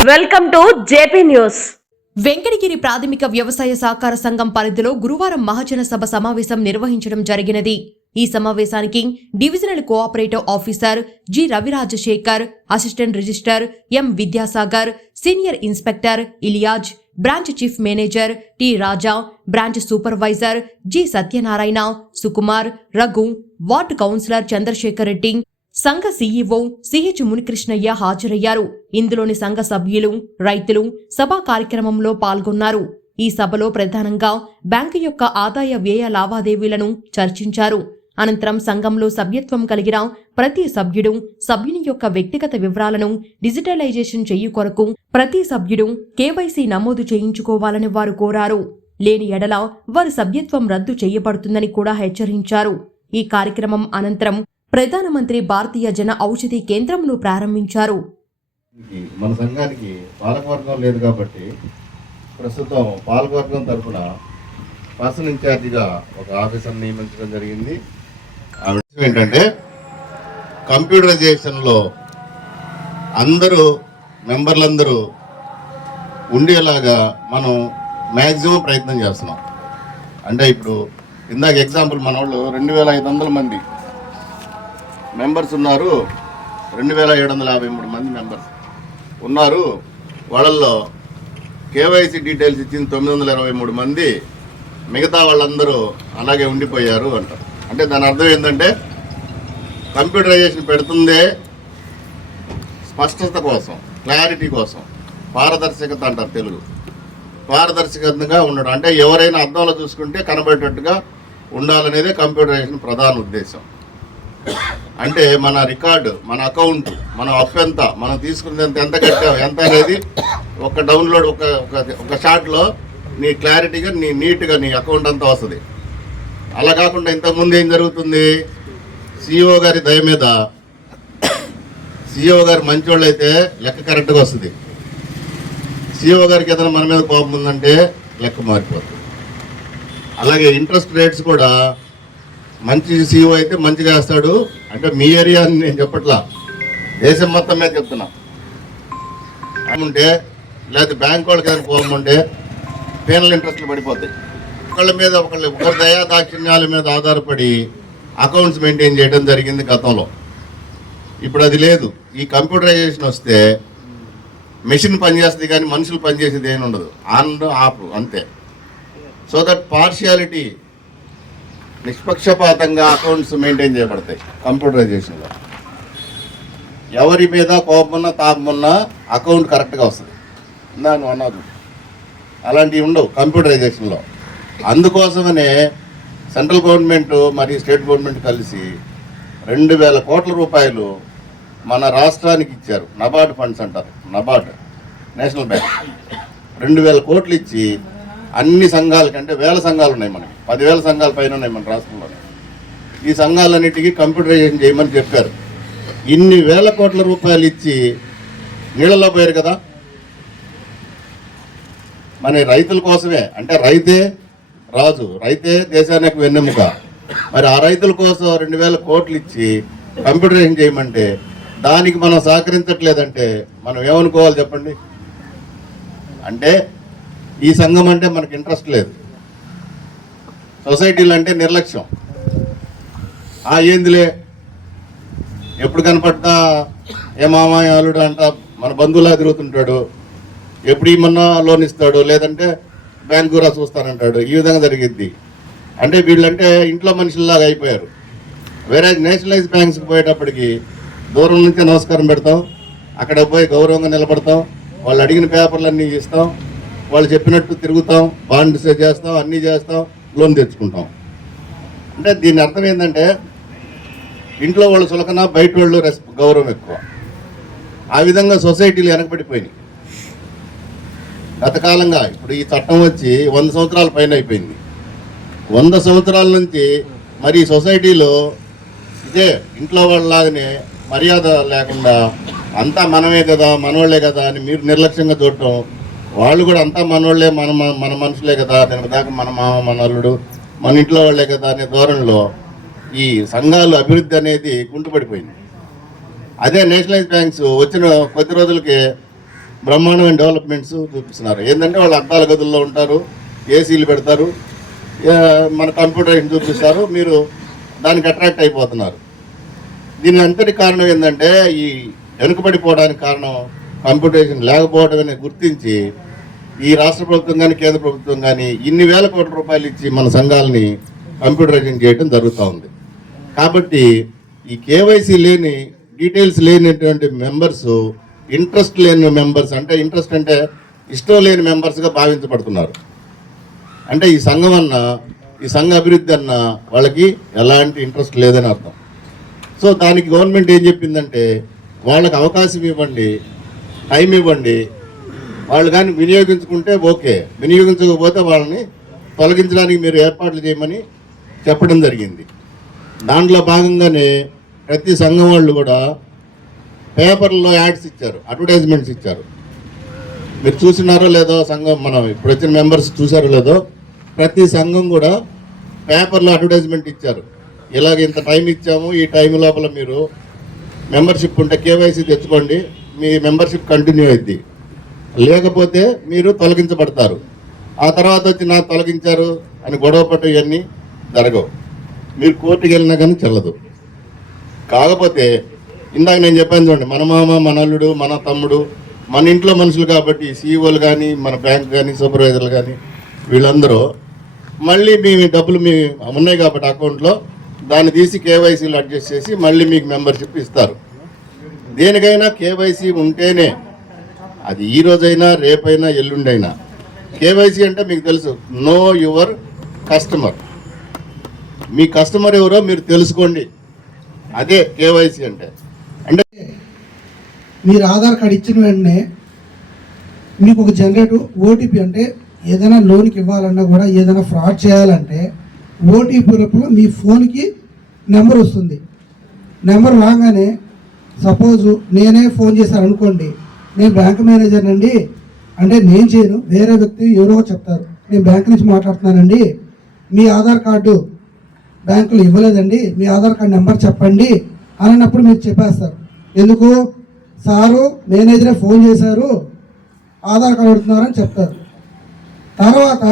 Welcome to JP news Venkatagiri ప్రాథమిక వ్యవసాయ సహకార సంఘం పరిధిలో గురువారం మహాజన సభ సమావేశం నిర్వహించడం జరిగినది. ఈ సమావేశానికి divisional cooperative officer G Ravirajasekhar assistant register M Vidyasagar senior inspector Ilias branch chief manager T Raja branch supervisor G Satyanarayana Sukumar Raghu ward councillor Chandrasekhar Reddy సంఘ సీఈఓ సిహెచ్ మునికృష్ణయ్య హాజరయ్యారు. ఇందులోని సంఘ సభ్యులు రైతులు సభా కార్యక్రమంలో పాల్గొన్నారు. ఈ సభలో ప్రధానంగా బ్యాంకు యొక్క ఆదాయ వ్యయ లావాదేవీలను చర్చించారు. అనంతరం సంఘంలో సభ్యత్వం కలిగిన ప్రతి సభ్యుడు సభ్యుని యొక్క వ్యక్తిగత వివరాలను డిజిటలైజేషన్ చేయు కొరకు ప్రతి సభ్యుడు కేవైసీ నమోదు చేయించుకోవాలని వారు కోరారు. లేని ఎడల వారి సభ్యత్వం రద్దు చేయబడుతుందని కూడా హెచ్చరించారు. ఈ కార్యక్రమం అనంతరం ప్రధానమంత్రి భారతీయ జన ఔషధి కేంద్రంను ప్రారంభించారు. మన సంఘానికి పాలకవర్గం లేదు కాబట్టి ప్రస్తుతం పాలకవర్గం తరఫున పర్సన్ ఇన్ఛార్జిగా ఒక ఆఫీసర్ నియమించడం జరిగింది. ఏంటంటే కంప్యూటరైజేషన్లో అందరూ మెంబర్లందరూ ఉండేలాగా మనం మ్యాక్సిమం ప్రయత్నం చేస్తున్నాం. అంటే ఇప్పుడు ఇందాక ఎగ్జాంపుల్ మన వాళ్ళు రెండు వేల ఐదు వందల మంది మెంబర్స్ ఉన్నారు. రెండు వేల ఏడు వందల యాభై మూడు మంది మెంబర్స్ ఉన్నారు. వాళ్ళల్లో కేవైసీ డీటెయిల్స్ ఇచ్చిన తొమ్మిది వందల ఇరవై మూడు మంది మిగతా వాళ్ళందరూ అలాగే ఉండిపోయారు అంటారు అంటే దాని అర్థం ఏంటంటే కంప్యూటరైజేషన్ పెడుతుందే స్పష్టత కోసం క్లారిటీ కోసం పారదర్శకత అంటారు తెలుగు. పారదర్శకంగా ఉండడం అంటే ఎవరైనా అర్థంలో చూసుకుంటే కనబడేటట్టుగా ఉండాలనేదే కంప్యూటరైజేషన్ ప్రధాన ఉద్దేశం. అంటే మన రికార్డు మన అకౌంట్ మన అప్ ఎంత మనం తీసుకునేంత ఎంత కట్టావు ఎంత అనేది ఒక డౌన్లోడ్ ఒక ఒక ఒక షాట్లో నీ క్లారిటీగా నీ నీట్గా నీ అకౌంట్ అంతా వస్తుంది. అలా కాకుండా ఇంతకుముందు ఏం జరుగుతుంది? సిఇఓ గారి దయ మీద సిఇఓ గారు మంచోళ్ళు అయితే లెక్క కరెక్ట్గా వస్తుంది. సిఇఓ గారికి ఏదైనా మన మీద కోపం ఉందంటే లెక్క మారిపోతుంది. అలాగే ఇంట్రెస్ట్ రేట్స్ కూడా మంచి సీఓ అయితే మంచిగా వేస్తాడు అంటే మీ ఏరియా అని నేను చెప్పట్లా. దేశం మొత్తం మీద చెప్తున్నా. ఉంటే లేకపోతే బ్యాంక్ వాళ్ళకి ఏదైనా కోపం పీనల్ ఇంట్రెస్ట్లు పడిపోతాయి. ఒకళ్ళ మీద ఒకళ్ళు ఒకరి దయా దాక్షిణ్యాల మీద ఆధారపడి అకౌంట్స్ మెయింటైన్ చేయడం జరిగింది గతంలో. ఇప్పుడు అది లేదు. ఈ కంప్యూటరైజేషన్ వస్తే మెషిన్ పనిచేస్తుంది కానీ మనుషులు పనిచేసేది ఏమి ఉండదు. ఆన్ ఆఫ్ అంతే. సో దట్ పార్షియాలిటీ నిష్పక్షపాతంగా అకౌంట్స్ మెయింటైన్ చేయబడతాయి కంప్యూటరైజేషన్లో. ఎవరి మీద కోపమున్నా తాపమున్నా అకౌంట్ కరెక్ట్గా వస్తుంది. దాని అన్నారు అలాంటివి ఉండవు కంప్యూటరైజేషన్లో. అందుకోసమనే సెంట్రల్ గవర్నమెంట్ మరియు స్టేట్ గవర్నమెంట్ కలిసి రెండు వేల కోట్ల రూపాయలు మన రాష్ట్రానికి ఇచ్చారు. నబార్డ్ ఫండ్స్ అంటారు. NABARD national bank. రెండు వేల కోట్లు ఇచ్చి అన్ని సంఘాలకంటే వేల సంఘాలు ఉన్నాయి మనకి. పదివేల సంఘాల పైన ఉన్నాయి మన రాష్ట్రంలో ఈ సంఘాలన్నిటికీ కంప్యూటరైజేషన్ చేయమని చెప్పారు. ఇన్ని వేల కోట్ల రూపాయలు ఇచ్చి నీళ్ళలో పోయారు కదా. మన రైతుల కోసమే అంటే రైతే రాజు రైతే దేశానికి వెన్నెముక. మరి ఆ రైతుల కోసం రెండు వేల కోట్లు ఇచ్చి కంప్యూటరైజేషన్ చేయమంటే దానికి మనం సహకరించట్లేదంటే మనం ఏమనుకోవాలి చెప్పండి? అంటే ఈ సంఘం అంటే మనకి ఇంట్రెస్ట్ లేదు. సొసైటీలు అంటే నిర్లక్ష్యం. ఆ ఏందిలే? ఎప్పుడు కనపడ్డా ఏ మామయ్య అల్లుడు అంట మన బంధువులా తిరుగుతుంటాడు. ఎప్పుడు ఏమన్నా లోన్ ఇస్తాడు? లేదంటే బ్యాంకు కూడా చూస్తానంటాడు. ఈ విధంగా జరిగిద్ది. అంటే వీళ్ళంటే ఇంట్లో మనుషుల్లాగా అయిపోయారు. వేరే నేషనలైజ్ బ్యాంక్స్కి పోయేటప్పటికి దూరం నుంచే నమస్కారం పెడతాం. అక్కడ పోయి గౌరవంగా నిలబడతాం. వాళ్ళు అడిగిన పేపర్లన్నీ ఇస్తాం. వాళ్ళు చెప్పినట్టు తిరుగుతాం. బాండ్ చేస్తాం అన్నీ చేస్తాం. లోన్ తెచ్చుకుంటాం. అంటే దీని అర్థం ఏంటంటే ఇంట్లో వాళ్ళు చులకన బయట వాళ్ళు రెస్ గౌరవం ఎక్కువ. ఆ విధంగా సొసైటీలు వెనకబడిపోయినాయి. గతకాలంగా ఇప్పుడు ఈ చట్టం వచ్చి వంద సంవత్సరాల పైన అయిపోయింది. వంద సంవత్సరాల నుంచి మరి ఈ సొసైటీలో ఇదే ఇంట్లో వాళ్ళలాగానే మర్యాద లేకుండా అంతా మనమే కదా మనవాళ్ళే కదా అని మీరు నిర్లక్ష్యంగా చూడటం వాళ్ళు కూడా అంతా మనోళ్ళే మన మన- మన మనుషులే కదా నిన్న దాకా మన మామ మన అల్లుడు మన ఇంట్లో వాళ్ళే కదా అనే ధోరణిలో ఈ సంఘాలు అభివృద్ధి అనేది గుంటుపడిపోయింది అదే నేషనలైజ్ బ్యాంక్స్ వచ్చిన కొద్ది రోజులకి బ్రహ్మాండమైన డెవలప్మెంట్స్ చూపిస్తున్నారు. ఏంటంటే వాళ్ళు అద్దాల గదుల్లో ఉంటారు ఏసీలు పెడతారు మన కంప్యూటర్ చూపిస్తారు మీరు దానికి అట్రాక్ట్ అయిపోతున్నారు. దీని అంతటి కారణం ఏంటంటే ఈ వెనుకబడిపోవడానికి కారణం కంప్యూటేషన్ లేకపోవడమని గుర్తించి ఈ రాష్ట్ర ప్రభుత్వం కానీ కేంద్ర ప్రభుత్వం కానీ ఇన్ని వేల కోట్ల రూపాయలు ఇచ్చి మన సంఘాలని కంప్యూటరైజింగ్ చేయడం జరుగుతూ ఉంది. కాబట్టి ఈ కేవైసీ లేని డీటెయిల్స్ లేనటువంటి మెంబర్స్ ఇంట్రెస్ట్ లేని మెంబర్స్ అంటే ఇంట్రెస్ట్ అంటే ఇష్టం లేని మెంబర్స్గా భావించబడుతున్నారు. అంటే ఈ సంఘం అన్న ఈ సంఘ అభివృద్ధి అన్న వాళ్ళకి ఎలాంటి ఇంట్రెస్ట్ లేదని అర్థం. సో దానికి గవర్నమెంట్ ఏం చెప్పిందంటే వాళ్ళకి అవకాశం ఇవ్వండి టైం ఇవ్వండి. వాళ్ళు కానీ వినియోగించుకుంటే ఓకే. వినియోగించకపోతే వాళ్ళని తొలగించడానికి మీరు ఏర్పాట్లు చేయమని చెప్పడం జరిగింది. దాంట్లో భాగంగానే ప్రతి సంఘం వాళ్ళు కూడా పేపర్లో యాడ్స్ ఇచ్చారు అడ్వర్టైజ్మెంట్స్ ఇచ్చారు. మీరు చూసినారో లేదో సంఘం మనం ఇప్పుడు వచ్చిన మెంబర్స్ చూసారో లేదో ప్రతి సంఘం కూడా పేపర్లో అడ్వర్టైజ్మెంట్ ఇచ్చారు. ఇలాగ ఇంత టైం ఇచ్చాము ఈ టైం లోపల మీరు మెంబర్షిప్ ఉంటే కేవైసీ తెచ్చుకోండి మీ మెంబర్షిప్ కంటిన్యూ అయింది. లేకపోతే మీరు తొలగించబడతారు. ఆ తర్వాత వచ్చి నాకు తొలగించారు అని గొడవ పట్టు ఇవన్నీ జరగవు. మీరు కోర్టుకి వెళ్ళినా కానీ చెల్లదు. కాకపోతే ఇందాక నేను చెప్పాను చూడండి మన మామ మన అల్లుడు మన తమ్ముడు మన ఇంట్లో మనుషులు కాబట్టి సీఈఓలు కానీ మన బ్యాంక్ కానీ సూపర్వైజర్లు కానీ వీళ్ళందరూ మళ్ళీ మీ డబ్బులు మీ ఉన్నాయి కాబట్టి అకౌంట్లో దాన్ని తీసి కేవైసీలు అడ్జస్ట్ చేసి మళ్ళీ మీకు మెంబర్షిప్ ఇస్తారు. దేనికైనా కేవైసీ ఉంటేనే అది ఈ రోజైనా రేపైనా ఎల్లుండైనా. కేవైసీ అంటే మీకు తెలుసు నో యువర్ కస్టమర్. మీ కస్టమర్ ఎవరో మీరు తెలుసుకోండి. అదే కేవైసీ అంటే. అంటే మీరు ఆధార్ కార్డు ఇచ్చిన వెంటనే మీకు ఒక జనరేటర్ ఓటీపీ అంటే ఏదైనా లోన్కి ఇవ్వాలన్నా కూడా ఏదైనా ఫ్రాడ్ చేయాలంటే ఓటీపీ రూపంలో మీ ఫోన్కి నెంబర్ వస్తుంది. నెంబర్ రాగానే సపోజ్ నేనే ఫోన్ చేశాను అనుకోండి నేను బ్యాంక్ మేనేజర్ అండి అంటే నేను చేయను వేరే వ్యక్తి ఎవరో చెప్తారు నేను బ్యాంక్ నుంచి మాట్లాడుతున్నానండి మీ ఆధార్ కార్డు బ్యాంకులో ఇవ్వలేదండి మీ ఆధార్ కార్డు నెంబర్ చెప్పండి అన్నప్పుడు మీరు చెప్పేస్తారు. ఎందుకు? సారు మేనేజరే ఫోన్ చేశారు ఆధార్ కార్డు అడుగుతున్నారని చెప్తారు. తర్వాత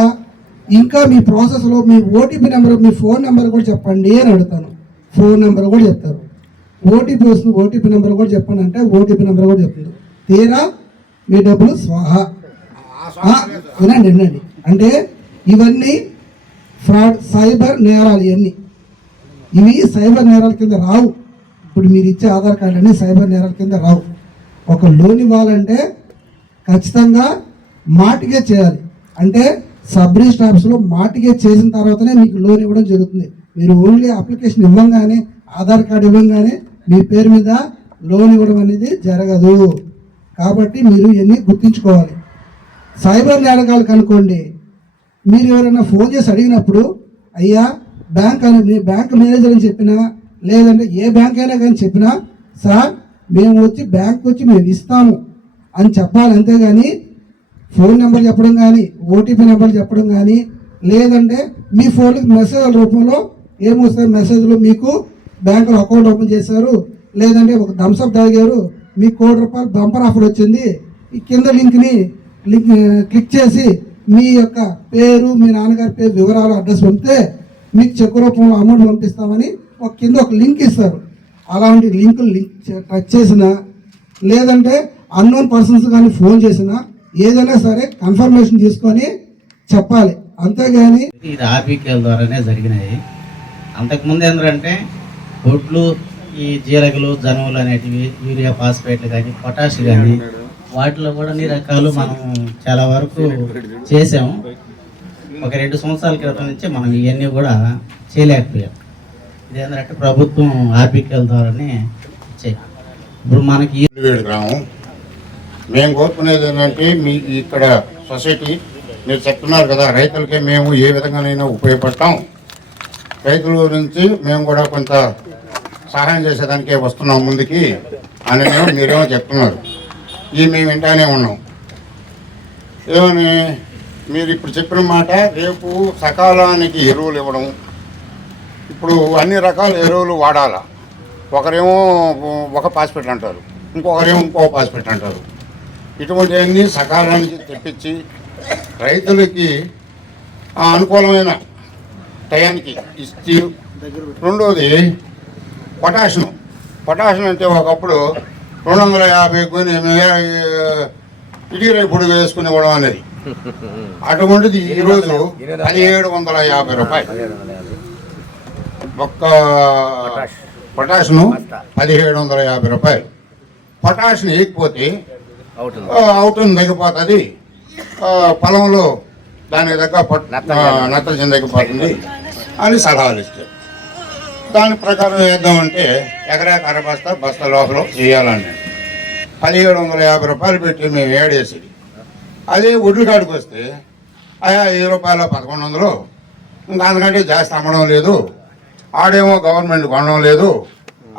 ఇంకా మీ ప్రాసెస్లో మీ ఓటీపీ నెంబర్ మీ ఫోన్ నెంబర్ కూడా చెప్పండి అని అడుగుతాను. ఫోన్ నెంబర్ కూడా చెప్తారు. ఓటీపీ వస్తుంది ఓటీపీ నెంబర్ కూడా చెప్పండి అంటే ఓటీపీ నెంబర్ కూడా చెప్తుంది తీరా మీ డబ్బులు స్వాహ. వినండి వినండి. అంటే ఇవన్నీ ఫ్రాడ్ సైబర్ నేరాలు ఇవన్నీ. ఇవి సైబర్ నేరాల కింద రావు. ఇప్పుడు మీరు ఇచ్చే ఆధార్ కార్డు అన్ని సైబర్ నేరాల కింద రావు. ఒక లోన్ ఇవ్వాలంటే ఖచ్చితంగా మాటిగే చేయాలి. అంటే సబ్ రిజిస్టర్ ఆఫీస్లో మాటిగే చేసిన తర్వాతనే మీకు లోన్ ఇవ్వడం జరుగుతుంది. మీరు ఓన్లీ అప్లికేషన్ ఇవ్వంగానే ఆధార్ కార్డు ఇవ్వంగానే మీ పేరు మీద లోన్ ఇవ్వడం అనేది జరగదు. కాబట్టి మీరు ఇవన్నీ గుర్తించుకోవాలి. సైబర్ నేరగాళ్ళకి కనుక్కోండి. మీరు ఎవరైనా ఫోన్ చేసి అడిగినప్పుడు అయ్యా బ్యాంక్ అని మీ బ్యాంక్ మేనేజర్ అని చెప్పినా లేదంటే ఏ బ్యాంక్ అయినా కానీ చెప్పినా సార్ మేము వచ్చి బ్యాంక్ వచ్చి మేము ఇస్తాము అని చెప్పాలి అంతేగాని ఫోన్ నెంబర్ చెప్పడం కానీ ఓటీపీ నెంబర్ చెప్పడం కానీ లేదంటే మీ ఫోన్కి మెసేజ్ రూపంలో ఏమొస్తాయి మెసేజ్లు మీకు? బ్యాంకులో అకౌంట్ ఓపెన్ చేశారు లేదంటే ఒక థమ్స్అప్ తాగారు మీకు కోటి రూపాయలు బంపర్ ఆఫర్ వచ్చింది ఈ కింద లింక్ని లింక్ క్లిక్ చేసి మీ యొక్క పేరు మీ నాన్నగారి పేరు వివరాలు అడ్రస్ పంపితే మీకు చెక్ రూపంలో అమౌంట్ పంపిస్తామని ఒక కింద ఒక లింక్ ఇస్తారు. అలాంటి లింకులు లింక్ టచ్ చేసినా లేదంటే అన్నోన్ పర్సన్స్ కానీ ఫోన్ చేసినా ఏదైనా సరే కన్ఫర్మేషన్ తీసుకొని చెప్పాలి. అంతేగాని ఇది ఆర్బీకేల ద్వారానే జరిగినాయి. అంతకుముందు ఏంటంటే గుడ్లు ఈ జీలకలు జనువులు అనేటివి యూరియా ఫాస్ఫేట్లు కానీ పొటాష్ కానీ వాటిలో కూడా అన్ని రకాలు మనం చాలా వరకు చేసాము ఒక రెండు సంవత్సరాల క్రితం నుంచి మనం ఇవన్నీ కూడా చేయలేకపోయాం. ఇది ఏంటంటే ప్రభుత్వం ఆర్బీకేల ద్వారానే ఇచ్చాయి ఇప్పుడు మనకి గ్రామం మేము కోరుకునేది ఏంటంటే మీ ఇక్కడ సొసైటీ మీరు చెప్తున్నారు కదా రైతులకి మేము ఏ విధంగానైనా ఉపయోగపడతాం. రైతుల గురించి మేము కూడా కొంత సహాయం చేసేదానికే వస్తున్నాం ముందుకి అని మీరేమో చెప్తున్నారు. ఈ మేము వింటానే ఉన్నాం. ఏమని మీరు ఇప్పుడు చెప్పిన మాట రేపు సకాలానికి ఎరువులు ఇవ్వడం. ఇప్పుడు అన్ని రకాల ఎరువులు వాడాలా. ఒకరేమో ఒక పాస్పెట్ అంటారు. ఇంకొకరేమో ఇంకో పాస్పెట్ అంటారు. ఇటువంటివన్నీ సకాలానికి తెప్పించి రైతులకి అనుకూలమైన టయానికి ఇచ్చి రెండోది పొటాషియం. పొటాషియం అంటే ఒకప్పుడు రెండు వందల యాభై కొని ఇటీవల పొడి వేసుకునేవాళ్ళం అనేది. అటువంటిది ఈరోజు పదిహేడు వందల యాభై రూపాయలు. ఒక్క పొటాషియం పదిహేడు వందల యాభై రూపాయలు. పొటాషియం వేయకపోతే అవుతుంది. తగ్గిపోతుంది. పొలంలో దానికి దగ్గర నత్రజని తగ్గిపోతుంది అని సలహాలు ఇస్తారు దాని ప్రకారం వేద్దామంటే ఎకరాకి అర బస్తా బస్తా లోపల వేయాలని పదిహేడు వందల యాభై రూపాయలు పెట్టి మేము ఏడేసి అదే ఒడ్లు కాడికి వస్తే అయా వెయ్యి రూపాయల పదకొండు వందలు. ఇంకా అందుకంటే జాస్తి అమ్మడం లేదు. ఆడేమో గవర్నమెంట్ కొనడం లేదు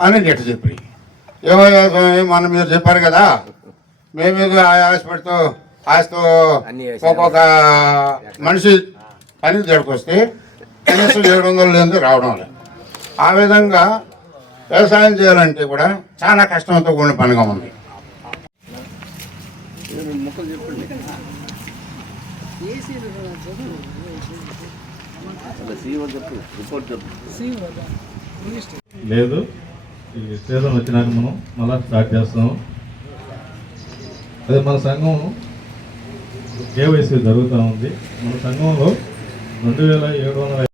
అని నెట్ చెప్పి. ఏమయ్యా స్వామి మొన్న మీరు చెప్పారు కదా. మేమేదో ఆ హాస్పిటల్తో ఆస్తో ఒక్కొక్క మనిషి పని వస్తే కనీసం ఏడు వందలు లేదు రావడం లేదు. ఆ విధంగా వ్యవసాయం చేయాలంటే కూడా చాలా కష్టంతో కూడిన పనిగా ఉంది. లేదు ఈ సీజన్ వచ్చినాక మనం మళ్ళీ స్టార్ట్ చేస్తాము. అదే మన సంఘం కేవైసీ జరుగుతూ ఉంది. మన సంఘంలో రెండు వేల ఏడు వందల